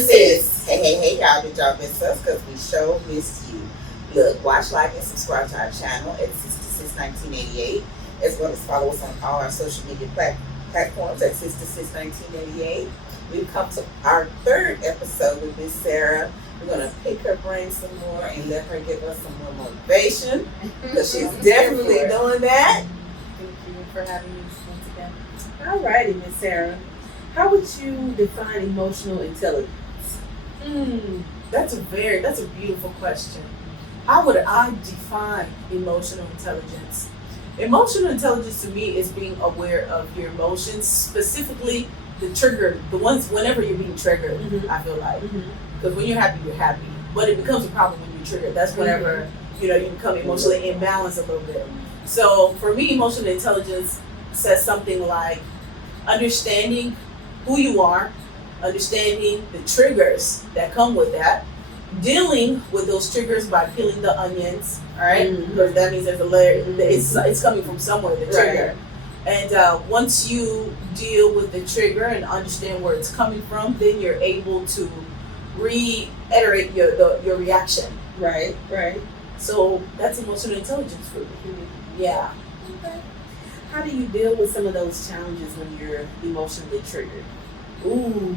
sis. Hey, y'all. Did y'all miss us? Because we sure missed you. Look, watch, like, and subscribe to our channel at Sister Sis 1988, as well as follow us on all our social media platforms at Sister Sis 1988. We've come to our third episode with Miss Sarah. We're going to pick her brain some more and let her give us some more motivation, because she's definitely doing that. Thank you for having me once again. All righty, Miss Sarah. How would you define emotional intelligence? That's a beautiful question. How would I define emotional intelligence? Emotional intelligence to me is being aware of your emotions, specifically the trigger, the ones whenever you're being triggered. I feel like, because when you're happy, but it becomes a problem when you're triggered. That's whenever you become emotionally imbalanced a little bit. So for me, emotional intelligence says something like understanding who you are, understanding the triggers that come with that, dealing with those triggers by peeling the onions, all right? Because that means there's a layer, it's coming from somewhere, the trigger. Right. And once you deal with the trigger and understand where it's coming from, then you're able to reiterate your reaction. Right. So that's emotional intelligence for me. Yeah. Okay. How do you deal with some of those challenges when you're emotionally triggered? Ooh.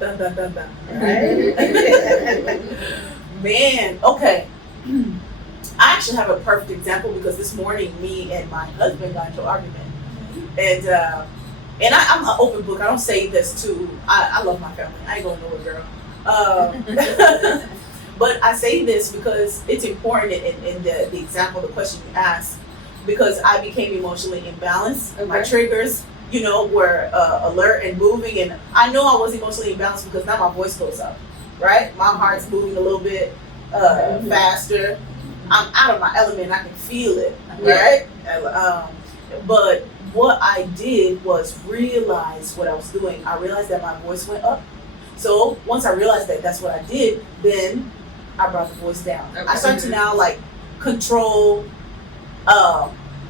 Dun, dun, dun, dun. Right? Man, okay. I actually have a perfect example, because this morning me and my husband got into an argument. And I'm an open book. I don't say this to, I love my family. I ain't going nowhere, girl. But I say this because it's important in the example, the question you asked, because I became emotionally imbalanced. Okay. My triggers, were alert and moving, and I know I was emotionally imbalanced because now my voice goes up, right? My heart's moving a little bit faster. I'm out of my element. I can feel it, right? But what I did was realize what I was doing. I realized that my voice went up. So once I realized that that's what I did, then I brought the voice down. Okay. I started to now control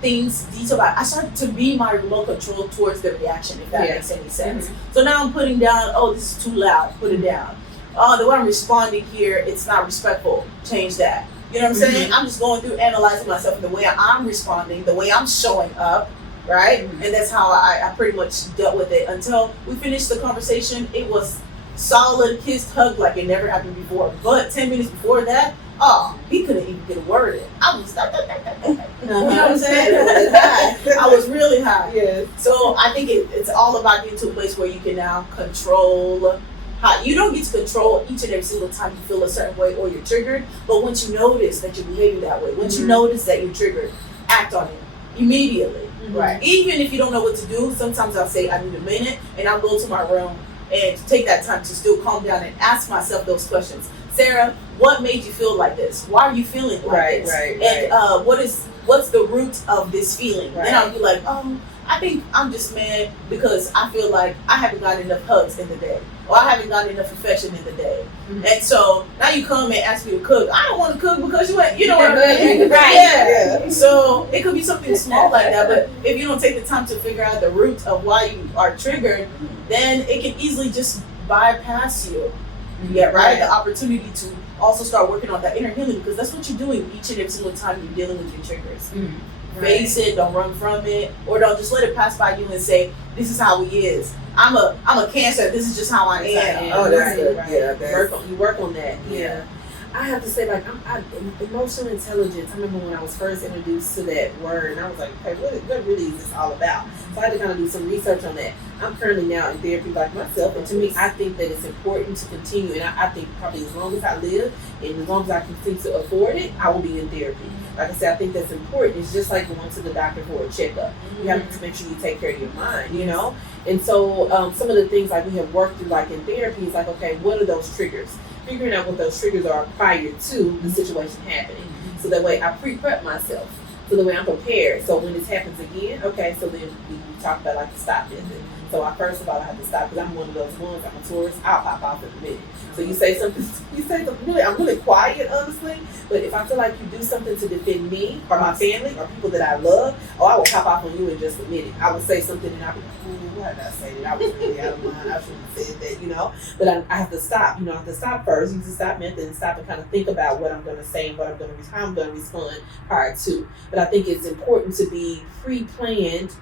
things, detail. I started to be my remote control towards the reaction, if that makes any sense. So now I'm putting down, this is too loud, put it down. The way I'm responding here, it's not respectful, change that. You know what I'm saying? I'm just going through analyzing myself and the way I'm responding, the way I'm showing up, right? And that's how I pretty much dealt with it until we finished the conversation. It was solid, kissed, hug like it never happened before. But 10 minutes before that, he couldn't even get a word in. I was you know what I'm saying? I was really high. Yes. So I think it's all about getting to a place where you can now control. You don't get to control each and every single time you feel a certain way or you're triggered, but once you notice that you're behaving that way, once you notice that you're triggered, act on it immediately. Right. Even if you don't know what to do, sometimes I'll say I need a minute, and I'll go to my room and take that time to still calm down and ask myself those questions. Sarah, what made you feel like this? Why are you feeling like this? And what's the root of this feeling? Then I'll be like, I think I'm just mad because I feel like I haven't gotten enough hugs in the day, or I haven't gotten enough affection in the day. And so now you come and ask me to cook. I don't want to cook because you know what I mean? Yeah. So it could be something small like that, but if you don't take the time to figure out the root of why you are triggered, then it can easily just bypass you. The opportunity to also start working on that inner healing, because that's what you're doing each and every single time you're dealing with your triggers. Face it, don't run from it, or don't just let it pass by you and say, this is how he is. I'm a Cancer, this is just how I am. Oh, that's good. Yeah, you work on that. Yeah. I have to say, I'm emotional intelligence. I remember when I was first introduced to that word, and I was like, okay, what really is this all about? So I had to kind of do some research on that. I'm currently now in therapy like myself, and to me, I think that it's important to continue, and I think probably as long as I live, and as long as I can continue to afford it, I will be in therapy. Like I said, I think that's important. It's just like going to the doctor for a checkup. You have to make sure you take care of your mind, And so some of the things like we have worked through in therapy is okay, what are those triggers? Figuring out what those triggers are prior to the situation happening. So that way I pre-prep myself. So that way I'm prepared. So when this happens again, okay, so then we talk about to stop this. So first of all, I have to stop because I'm one of those ones. I'm a tourist. I'll pop off in a minute. So you say something. Really. I'm really quiet, honestly. But if I feel like you do something to defend me or my family or people that I love, I will pop off on you in just a minute. I will say something and I'll be like, why did I say that? I was really out of line. I shouldn't have said that, But I have to stop. I have to stop first. Use the stop method and stop and kind of think about what I'm going to say and how I'm going to respond prior to. But I think it's important to be pre-planned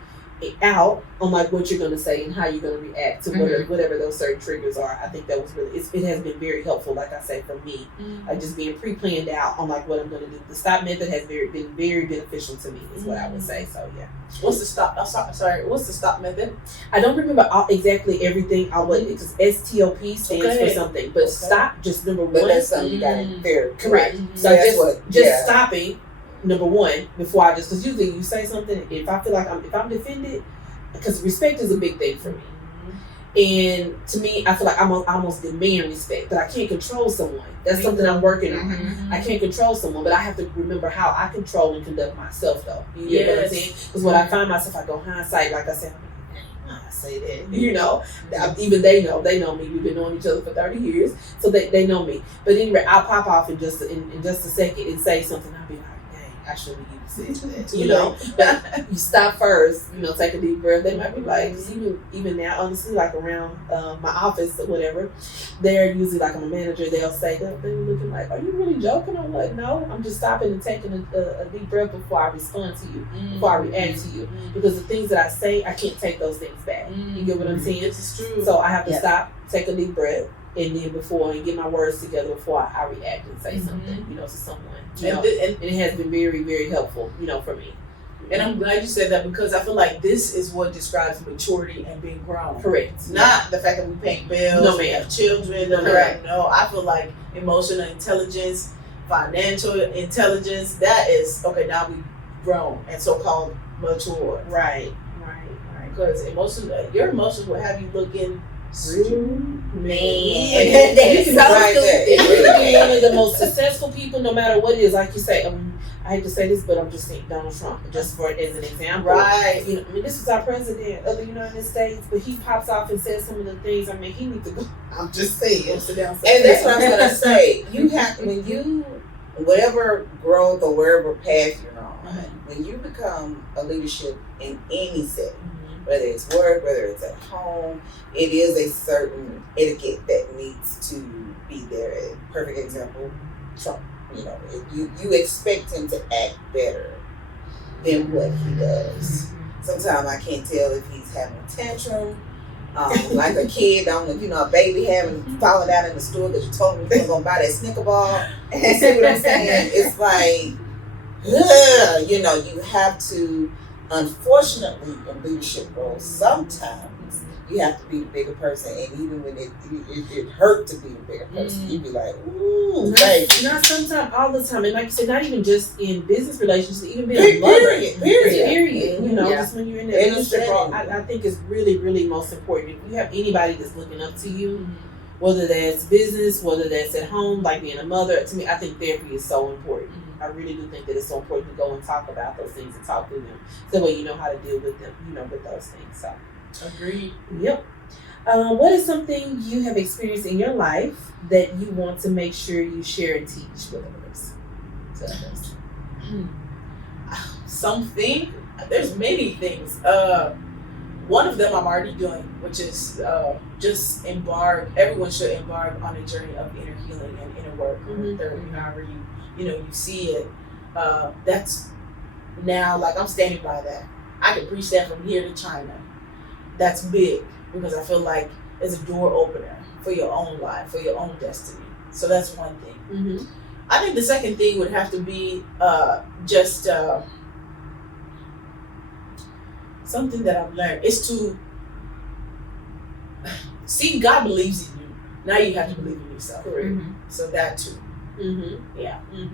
out on like what you're going to say and how you're going to react to whatever those certain triggers are. I think that was really it has been very helpful, like I say, for me, like just being pre-planned out on like what I'm going to do. The stop method has been very beneficial to me is what I would say. So yeah. What's the stop? What's the stop method? I don't remember exactly everything. Because STOP stands for something, but stop just number one. But that's something you got to very correct. So just stopping. Number one, before I because usually you say something, if I feel like if I'm defended, because respect is a big thing for me. And to me, I feel like I almost demand respect, but I can't control someone. That's something I'm working on. I can't control someone, but I have to remember how I control and conduct myself, though. You get what I'm saying? Because when I find myself, I go hindsight, like I said, I say that, even they know me. We've been knowing each other for 30 years, so they know me. But anyway, I'll pop off in just a second and say something. I'll be like, I shouldn't have said that, But you stop first, take a deep breath. They might be like, even now, honestly, like around my office or whatever, they're usually like I'm a manager. They'll say, they're looking like, are you really joking? I'm like, no, I'm just stopping and taking a deep breath before I respond to you, before I react to you, because the things that I say, I can't take those things back. You get what I'm saying? This is true. So I have to stop, take a deep breath. And then and get my words together before I react and say something, to someone. And it has been very, very helpful, for me. And I'm glad you said that because I feel like this is what describes maturity and being grown. Correct. Not the fact that we pay bills, we have children. Correct. No, I feel like emotional intelligence, financial intelligence, that is, okay, now we've grown and so-called mature. Right. Because your emotions will have you looking Man, you can be one of the most successful people, no matter what it is. Like you say, I hate to say this, but I'm just saying Donald Trump, just for as an example. Right. This was our president of the United States, but he pops off and says some of the things. He needs to go. I'm just saying. Sit down. And that's what I'm gonna say. You have when you whatever growth or wherever path you're on, when you become a leadership in any setting. Whether it's work, whether it's at home, it is a certain etiquette that needs to be there. A perfect example, Trump. You expect him to act better than what he does. Sometimes I can't tell if he's having a tantrum, like a kid, a baby falling out in the store because you told him you were going to buy that Snicker bar. And see what I'm saying? It's like, you have to. Unfortunately, in leadership roles, sometimes you have to be the bigger person, and even when it hurt to be the bigger person, you be like, ooh, not sometimes, all the time, and like you said, not even just in business relationships, even being a mother. Period. Just when you're in the leadership role, I think it's really, really most important. If you have anybody that's looking up to you, whether that's business, whether that's at home, like being a mother, to me, I think therapy is so important. I really do think that it's so important to go and talk about those things and talk to them. So that way you know how to deal with them, with those things. So, agreed. Yep. What is something you have experienced in your life that you want to make sure you share and teach with others? Something? There's many things. One of them I'm already doing, which is just everyone should embark on a journey of inner healing and inner work, or therapy, however you see it. That's now, like, I'm standing by that. I can preach that from here to China. That's big because I feel like it's a door opener for your own life, for your own destiny. So that's one thing. I think the second thing would have to be just something that I've learned is to see God believes in you. Now you have to believe in yourself. So that too.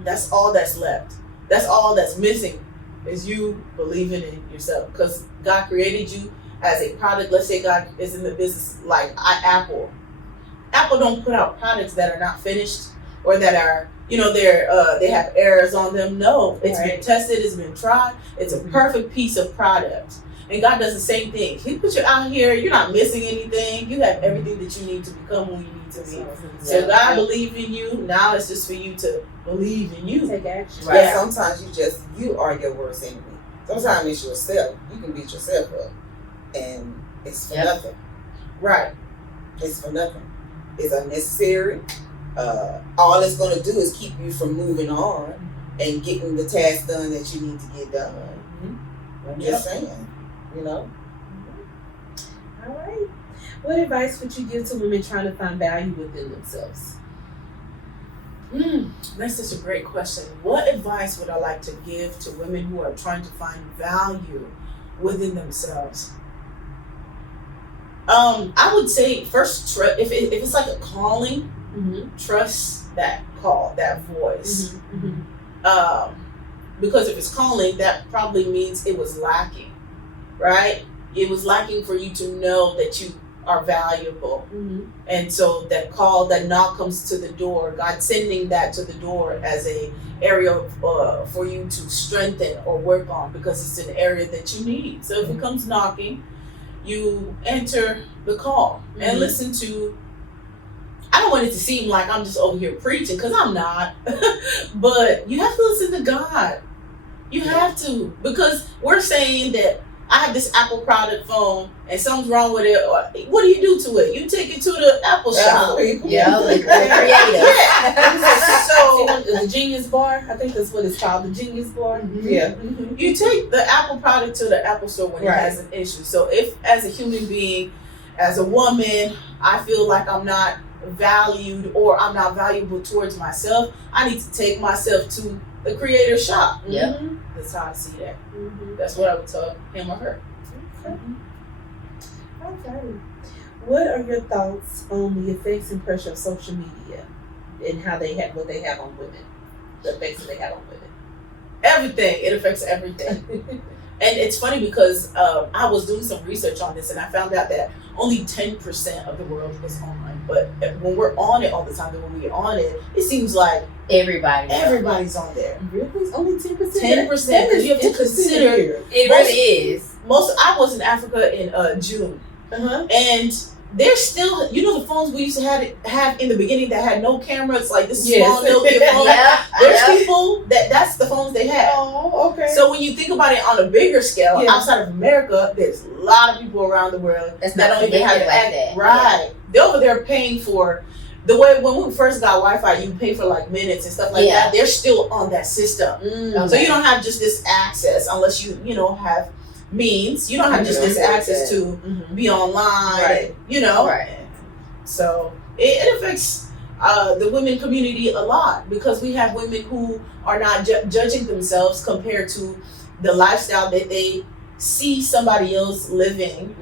That's all that's left. That's all that's missing is you believing in yourself, because God created you as a product. Let's say God is in the business like Apple don't put out products that are not finished or that are they have errors on them. No, it's been tested, it's been tried, it's a perfect piece of product. And God does the same thing. He put you out here. You're not missing anything. You have everything that you need to become who you need to be. So God believe in you. Now it's just for you to believe in you. Take action. Right. Yeah. Sometimes you are your worst enemy. Sometimes it's yourself. You can beat yourself up, and it's for nothing. Right. It's for nothing. It's unnecessary. All it's going to do is keep you from moving on and getting the task done that you need to get done. Mm-hmm. I'm just saying, you know. All right. What advice would you give to women trying to find value within themselves? That's such a great question. What advice would I like to give to women who are trying to find value within themselves? I would say first, if it's like a calling, trust that call, that voice. Because if it's calling, that probably means it was lacking, right? It was lacking for you to know that you are valuable. And so that call, that knock comes to the door, God sending that to the door as a area for you to strengthen or work on, because it's an area that you need. So if it comes knocking, you enter the call and listen to. I don't want it to seem like I'm just over here preaching, because I'm not. But you have to listen to God. You have to, because we're saying that I have this Apple product phone and something's wrong with it. Or, what do you do to it? You take it to the Apple shop. Yeah, the creative. So the Genius Bar, I think that's what it's called, the Genius Bar. Yeah. You take the Apple product to the Apple store when it has an issue. So if, as a human being, as a woman, I feel like I'm not valued or I'm not valuable towards myself, I need to take myself to the creator shop. That's how I see that. That's what I would tell him or her. Okay. What are your thoughts on the effects and pressure of social media and how they have, what they have on women? The effects that they have on women. Everything. It affects everything. And it's funny because I was doing some research on this and I found out that only 10% of the world is online. But when we're on it all the time, and when we're on it, it seems like everybody's on there. Really? It's only 10%? 10%. Because you have to consider. It really is. I was in Africa in June. And there's still, you know, the phones we used to have in the beginning that had no cameras, like this small Nokia phone. There's people that's the phones they have. Oh, okay. So when you think about it on a bigger scale, outside of America, there's a lot of people around the world that don't even have that. Right. They're over there paying for the way when we first got Wi-Fi, you pay for like minutes and stuff like that. They're still on that system. So you don't have just this access unless you have means. You don't have just this access to be online, So it affects the women community a lot, because we have women who are not judging themselves compared to the lifestyle that they see somebody else living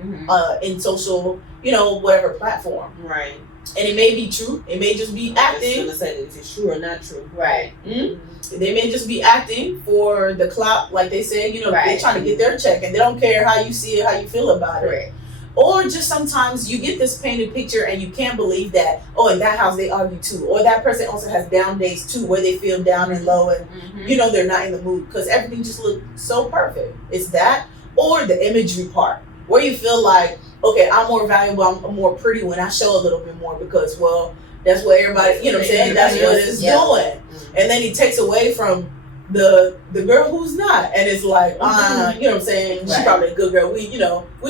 in social, whatever platform. Right. And it may be true. It may just be acting. I was gonna say, is it true or not true? Right. They may just be acting for the clout, like they said. They're trying to get their check, and they don't care how you see it, how you feel about it. Or just sometimes you get this painted picture, and you can't believe that. Oh, in that house they argue too, or that person also has down days too, where they feel down and low, and they're not in the mood because everything just looks so perfect. It's that, or the imagery part, where you feel like, okay, I'm more valuable, I'm more pretty when I show a little bit more, because, well, that's what everybody, that's what it's doing. And then he takes away from the girl who's not, and it's like, she probably a good girl. We're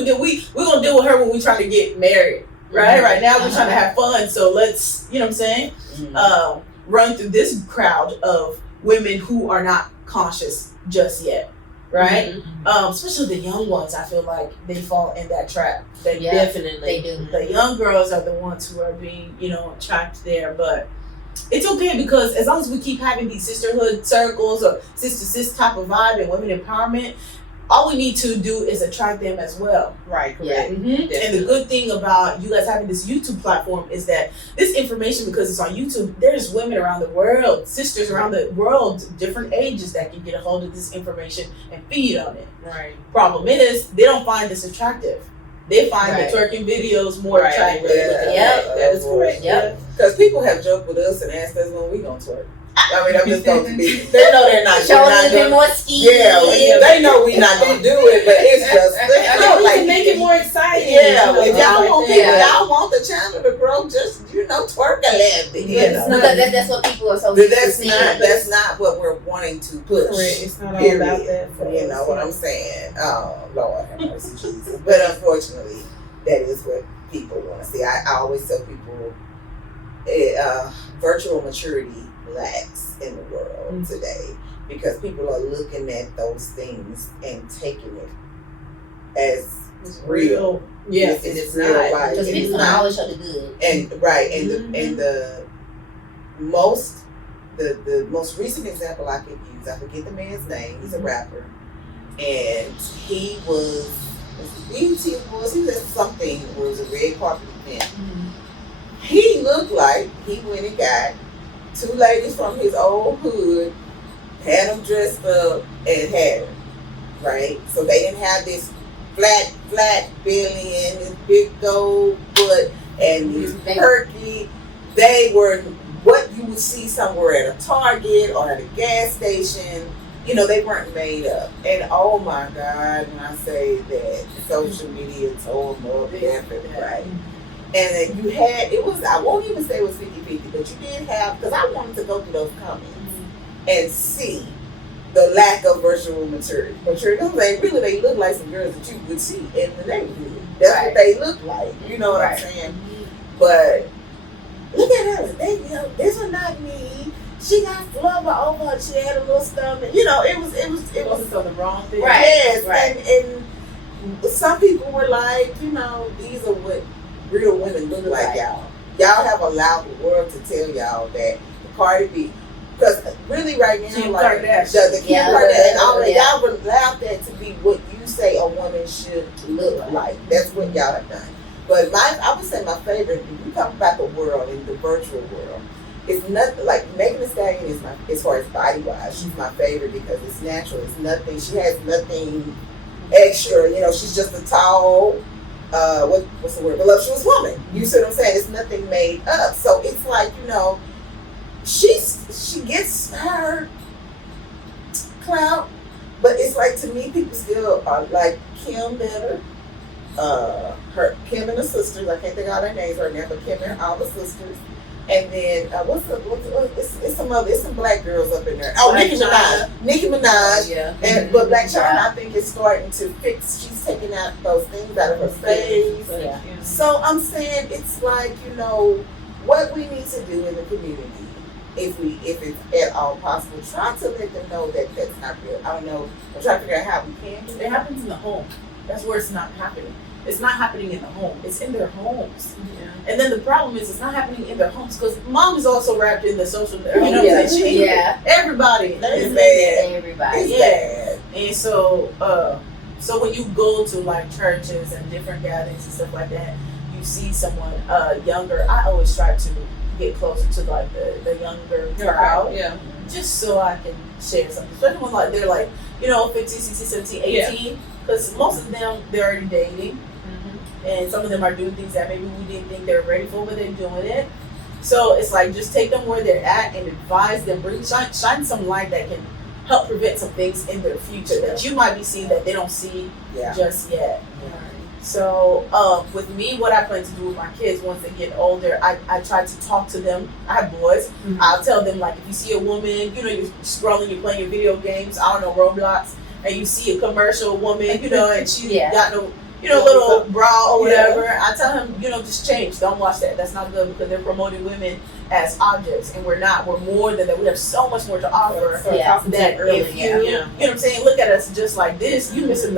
gonna deal with her when we try to get married, right? Right now we're trying to have fun, so let's, run through this crowd of women who are not conscious just yet. Right? Especially the young ones, I feel like they fall in that trap. Definitely. They do. The young girls are the ones who are being, trapped there. But it's okay, because as long as we keep having these sisterhood circles or sis type of vibe and women empowerment, all we need to do is attract them as well. Right, correct. And the good thing about you guys having this YouTube platform is that this information, because it's on YouTube, there's women around the world, sisters around the world, different ages, that can get a hold of this information and feed on it. Right. Problem is, they don't find this attractive. They find the twerking videos more attractive. That is correct. Because people have joked with us and asked us when we gonna twerk. I mean, I'm just going to be. They know they're not. Show We're a not little bit gonna, more ski. yeah, they know we're not going to do it, but it's just. No, we can make it more exciting. Yeah, if y'all like want that. people, y'all want the channel to grow, just twerk a little bit. You know? Because that's what people are so But used to that's seeing. that's not what we're wanting to push. Correct. It's not all Period. about that. For You us. know what I'm saying? Oh Lord have mercy, Jesus. But unfortunately, that is what people want to see. I always tell people, virtual maturity lacks in the world today because people are looking at those things and taking it as It's real. Yes, It's not. real, right? Because It's people not. always show the good. And right, and the most recent example I could use, I forget the man's name. He's a rapper, and he was at something where it was a red carpet event. He looked like he went and got two ladies from his old hood, had them dressed up and had them, right? So they didn't have this flat belly and this big gold butt and these perky. They were what you would see somewhere at a Target or at a gas station. You know, they weren't made up. And oh my God, when I say that social media tore them up left and right. And then you had, I won't even say it was 50-50, but you did have, because I wanted to go through those comments and see the lack of virtual maturity. They look like some girls that you would see in the neighborhood. That's what they look like. You know what I'm saying? But look at her. This was not me. She got flubber over her. She had a little stomach. You know, it was on the wrong thing. Right. Yes, right. And some people were like, you know, these are what real women look like, y'all. Y'all have allowed the world to tell y'all that the Cardi B, because really right now, Kim like Kardashian. the Kim Kardashian and all that, y'all would allow that to be what you say a woman should look like. That's what y'all have done. But I would say my favorite, when you talk about the world and the virtual world, it's nothing like Megan Thee Stallion is my, as far as body wise, she's my favorite because it's natural. It's nothing. She has nothing extra. You know, she's just a tall, what's the word? Voluptuous woman. You see what I'm saying? It's nothing made up. So it's like, you know, she gets her clout, but it's like to me, people still are like Kim better. Kim and the sisters. I can't think of all their names right now, but Kim and all the sisters. And then it's some black girls up in there. Oh, Nicki Minaj. Yeah. But Black China, I think, is starting to fix. She's taking out those things out of her face. Yeah. So I'm saying it's like, you know, what we need to do in the community, if it's at all possible, try to let them know that that's not real. I don't know. I'm trying to figure out how we can do It that. happens in the home. That's where it's not happening. It's not happening in the home. It's in their homes. Yeah. And then the problem is it's not happening in their homes because mom is also wrapped in the social. You know Yeah. what I'm saying? Yeah. Everybody. It's is in bad. there. Everybody. It's Yeah. bad. And so when you go to like churches and different gatherings and stuff like that, you see someone younger. I always try to get closer to like the younger crowd, Yeah. just so I can share something. Especially when like they're like, you know, 15, 16, 17, 18. Because most of them, they're already dating. And some of them are doing things that maybe we didn't think they were ready for, but they're doing it. So it's like just take them where they're at and advise them, shine some light that can help prevent some things in their future that you might be seeing that they don't see just yet. So with me, what I plan to do with my kids once they get older, I try to talk to them. I have boys. I'll tell them, like, if you see a woman, you know, you're scrolling, you're playing your video games, I don't know, Roblox, and you see a commercial woman, you know, and she got no, you know, little bra or whatever, I tell him, you know, just change. Don't watch that. That's not good because they're promoting women as objects, and we're not. We're more than that. We have so much more to offer. That if you, you know what I'm saying, look at us just like this, you missing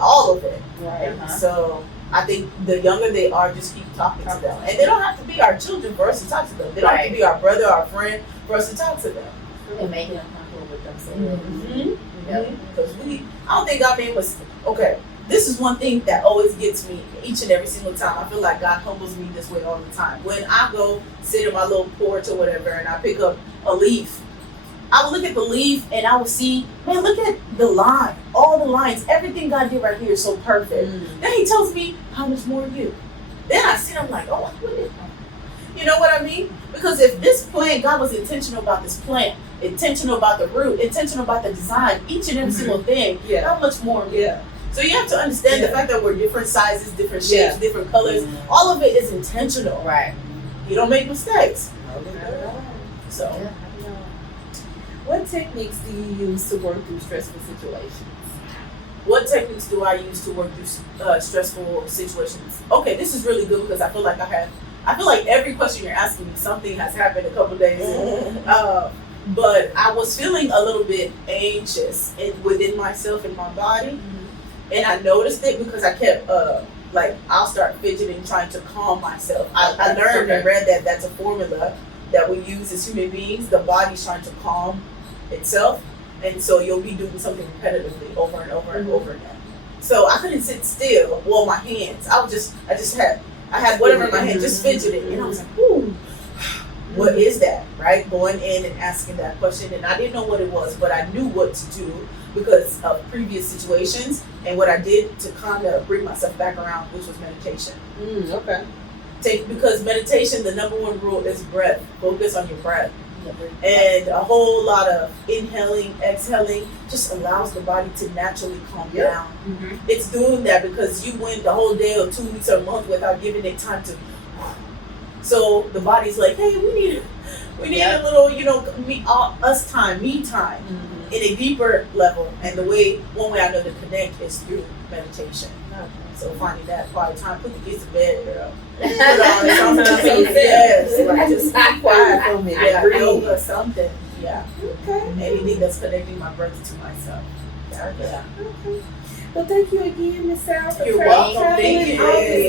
all of it. Right. So I think the younger they are, just keep talking to them, and they don't have to be our children for us to talk to them. They don't have to be our brother, our friend for us to talk to them. And making them comfortable with themselves. Because I don't think God made us. Okay, this is one thing that always gets me each and every single time. I feel like God humbles me this way all the time. When I go sit in my little porch or whatever, and I pick up a leaf, I will look at the leaf and I will see, man, look at the line, all the lines, everything God did right here is so perfect. Then He tells me, how much more you? Then I sit, I'm like, oh, what is that? You know what I mean? Because if this plant, God was intentional about this plant, intentional about the root, intentional about the design, each and every single thing, Yeah. how much more? Yeah. So you have to understand the fact that we're different sizes, different shapes, different colors. All of it is intentional. Right. You don't make mistakes. So Yeah. What techniques do you use to work through stressful situations? what techniques do I use to work through stressful situations? Okay, this is really good because I feel like every question you're asking me, something has happened a couple days in. But I was feeling a little bit anxious within myself and my body. And I noticed it because I kept, I'll start fidgeting, trying to calm myself. I learned and read that that's a formula that we use as human beings. The body's trying to calm itself. And so you'll be doing something repetitively over and over and over again. So I couldn't sit still. Well, my hands, I had whatever in my hand, just fidgeting. And I was like, ooh, what is that, right? Going in and asking that question. And I didn't know what it was, but I knew what to do because of previous situations and what I did to kind of bring myself back around, which was meditation. Okay. Because meditation, the number one rule is breath. Focus on your breath. And a whole lot of inhaling, exhaling just allows the body to naturally calm down. It's doing that because you went the whole day or 2 weeks or a month without giving it time to. So the body's like, hey, we need a little, us time, me time, in a deeper level. And one way I know to connect is through meditation. So finding that quiet time, put the kids to bed, girl. Put on something, just be quiet for me. Yoga, something. Yeah. Okay. Anything that's connecting my breath to myself. Yeah. Okay. Well, thank you again, Miss Sarah. You're welcome. Thank you.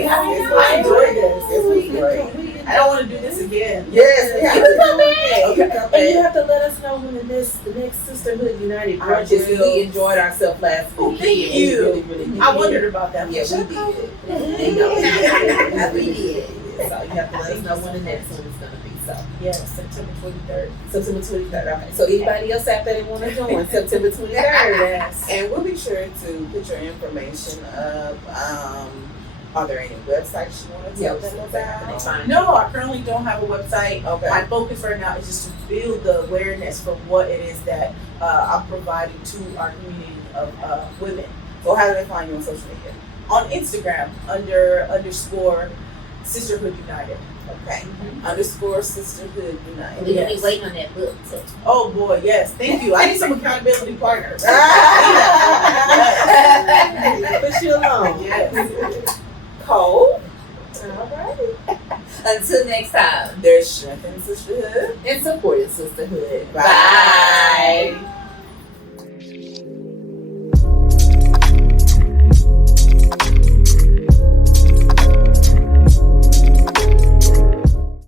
I enjoyed this. It was great. I don't want to do this again. Yes, we have to do it. And you have to let us know when the next Sisterhood United brunch is. We enjoyed ourselves last week. Oh, thank you. We really did. I wondered about that. Yeah, we did. We did. So you have to let us know when the next one is going to be. So Yes, September 23rd. September 23rd. Okay. So anybody else out there that want to join September 23rd? Yes. And we'll be sure to put your information up. Are there any websites you want to tell them about? No, I currently don't have a website. Okay. My focus right now is just to build the awareness for what it is that I'm providing to our community of women. So how do they find you on social media? On Instagram, _ Sisterhood United. Okay. _ Sisterhood United. We're gonna be waiting on that book. So. Oh boy, yes. Thank you. I need some accountability partners. Push you along. Yes. Cole. Alrighty. Until next time. There's strength in sisterhood. And support your sisterhood. Bye.